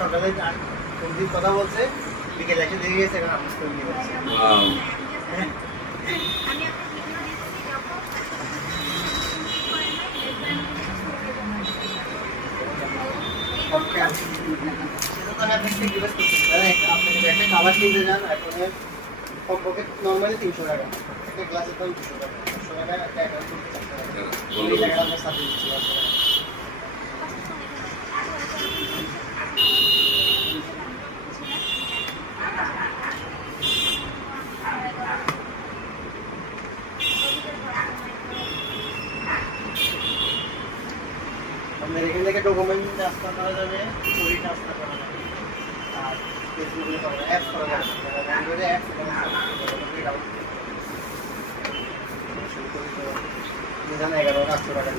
সকালে কথা বলছে, বিকেলে এসে দিয়ে গেছে, এখন আপনি করে নিয়ে যাচ্ছে। খাবার কিনতে যান এখন কমপক্ষে নর্মালি 300 টাকা, একটা গ্লাসের দাম 200 টাকা, 200 টাকা একটা অ্যাকাউন্ট করতে চাচ্ছে এই টাকাটা আমরা সাথে দিচ্ছি। আপনার এখান থেকে ডকুমেন্ট ট্রান্সফার করা যাবে, ছবি ট্রান্সফার করা যাবে, আর ফেসবুকে অ্যাপস করা যাবে, অ্যান্ড্রয়েডে অ্যাপস এখানে 11 টাকা